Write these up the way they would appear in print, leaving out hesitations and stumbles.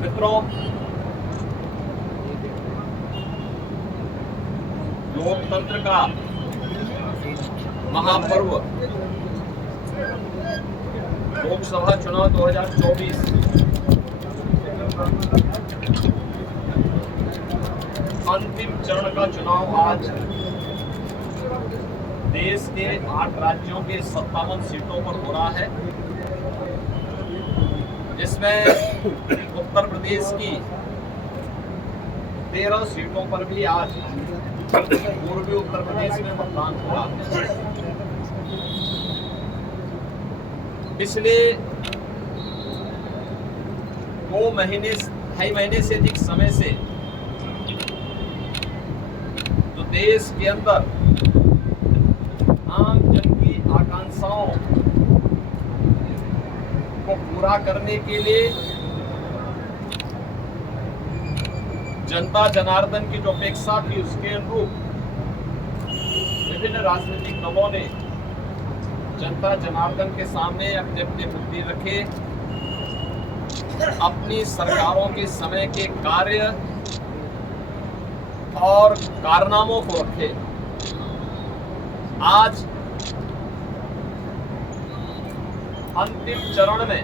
मित्रों, लोकतंत्र का महापर्व लोकसभा चुनाव 2024 अंतिम चरण का चुनाव आज देश के 8 राज्यों के 57 सीटों पर हो रहा है, जिसमें उत्तर प्रदेश की 13 सीटों पर भी आज पूर्वी उत्तर प्रदेश में मतदान हो रहा है। पिछले 2.5 महीने से अधिक समय से जो देश के अंदर आम जन की आकांक्षाओं को पूरा करने के लिए जनता जनार्दन की जो अपेक्षा थी उसके अनुरूप विभिन्न राजनीतिक दलों ने जनता जनार्दन के सामने अपने अपने मुद्दे रखे, अपनी सरकारों के समय के कार्य और कारनामों को रखे। आज अंतिम चरण में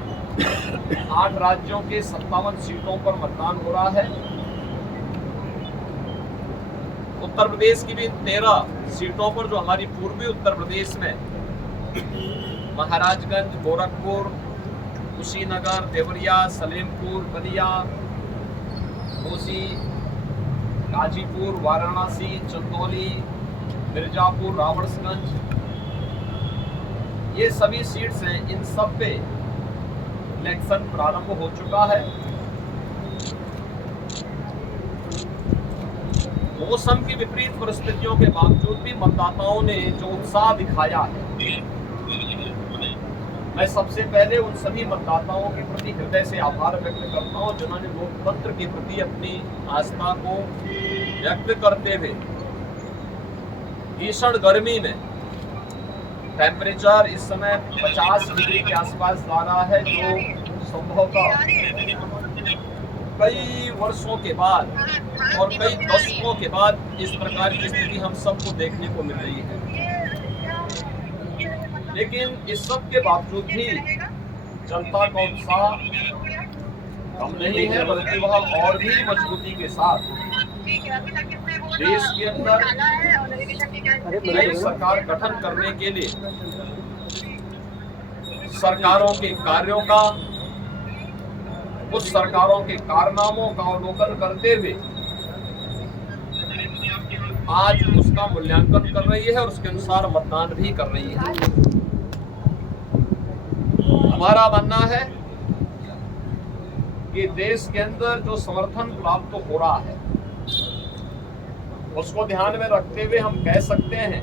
8 राज्यों के 57 सीटों पर मतदान हो रहा है। उत्तर प्रदेश की भी 13 सीटों पर, जो हमारी पूर्वी उत्तर प्रदेश में महाराजगंज, गोरखपुर, कुशीनगर, देवरिया, सलेमपुर, बलिया, घोसी, गाजीपुर, वाराणसी, चंदौली, मिर्जापुर, रावणसगंज, ये सभी सीट्स हैं। इन सब पे इलेक्शन प्रारंभ हो चुका है। मौसम की विपरीत परिस्थितियों के बावजूद भी मतदाताओं ने जो उत्साह दिखाया है, मैं सबसे पहले उन सभी मतदाताओं के प्रति हृदय से आभार व्यक्त करता हूं जिन्होंने लोकतंत्र के प्रति अपनी आस्था को व्यक्त करते हुए भीषण गर्मी में, टेम्परेचर इस समय 50 डिग्री के आसपास जा रहा है, जो संभवतः कई वर्षों के बाद और कई दशकों के बाद इस प्रकार की स्थिति हम सबको देखने को मिल रही है। लेकिन इस सब के बावजूद भी जनता का उत्साह कम नहीं है, बल्कि वह और भी मजबूती के साथ देश के अंदर नई सरकार गठन करने के लिए सरकारों के कार्यों का, उस सरकारों के कारनामों का अवलोकन करते हुए आज उसका मूल्यांकन कर रही है और उसके अनुसार मतदान भी कर रही है। हमारा मानना है कि देश के अंदर जो समर्थन प्राप्त हो रहा है उसको ध्यान में रखते हुए हम कह सकते हैं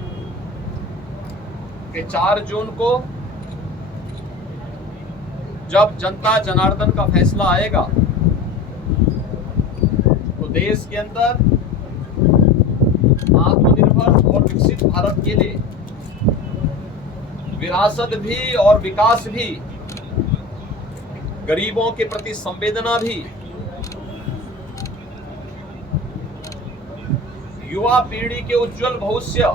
कि 4 जून को जब जनता जनार्दन का फैसला आएगा तो देश के अंदर आत्मनिर्भर और विकसित भारत के लिए विरासत भी और विकास भी, गरीबों के प्रति संवेदना भी, युवा पीढ़ी के उज्जवल भविष्य,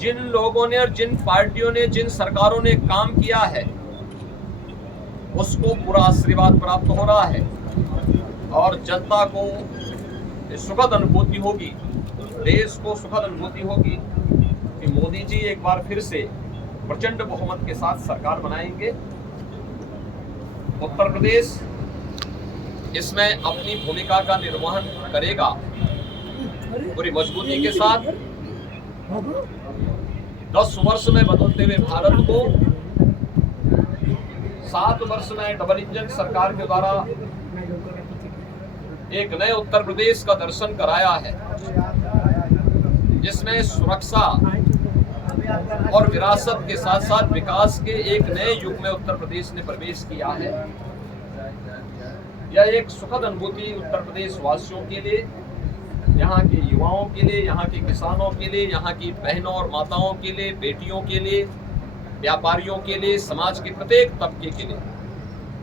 जिन लोगों ने और जिन पार्टियों ने, जिन सरकारों ने काम किया है उसको पूरा आशीर्वाद प्राप्त हो रहा है और जनता को सुखद अनुभूति होगी, देश को सुखद अनुभूति होगी कि मोदी जी एक बार फिर से प्रचंड बहुमत के साथ सरकार बनाएंगे। उत्तर प्रदेश इसमें अपनी भूमिका का निर्वहन करेगा पूरी मजबूती के साथ। 10 वर्ष में बदलते हुए भारत को 7 वर्ष में डबल इंजन सरकार के द्वारा एक नए उत्तर प्रदेश का दर्शन कराया है, जिसमें सुरक्षा और विरासत के साथ साथ विकास के एक नए युग में उत्तर प्रदेश ने प्रवेश किया है। यह एक सुखद अनुभूति उत्तर प्रदेश वासियों के लिए, यहाँ के युवाओं के लिए, यहाँ के किसानों के लिए, यहाँ की बहनों और माताओं के लिए, बेटियों के लिए, व्यापारियों के लिए, समाज के प्रत्येक तबके के लिए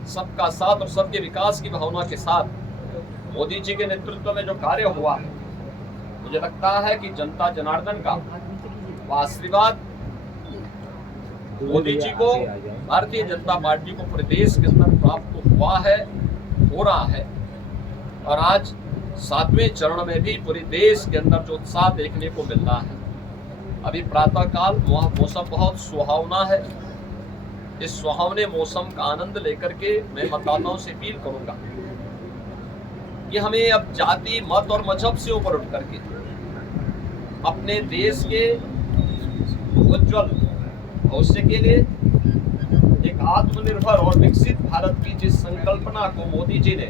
सबका साथ और सबके विकास की भावना के साथ मोदी जी के नेतृत्व में जो कार्य हुआ है, मुझे लगता है कि जनता जनार्दन का वह आशीर्वाद मोदी जी को, भारतीय जनता पार्टी को पूरे देश के अंदर प्राप्त हुआ है, हो रहा है। और आज 7वें चरण में भी पूरे देश के अंदर जो उत्साह देखने को मिल रहा है। अभी प्रातः काल वह मौसम बहुत सुहावना है। इस सुहावने मौसम का आनंद लेकर के मैं मतदाताओं से अपील करूंगा कि हमें अब जाति, मत और मजहब से ऊपर उठ करके अपने देश के उज्जवल भविष्य के लिए एक आत्मनिर्भर और विकसित भारत की जिस संकल्पना को मोदी जी ने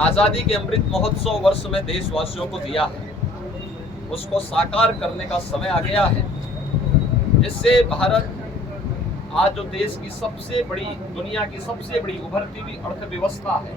आजादी के अमृत महोत्सव वर्ष में देशवासियों को दिया है, उसको साकार करने का समय आ गया है, जिससे भारत आज जो देश की सबसे बड़ी, दुनिया की सबसे बड़ी उभरती हुई अर्थव्यवस्था है,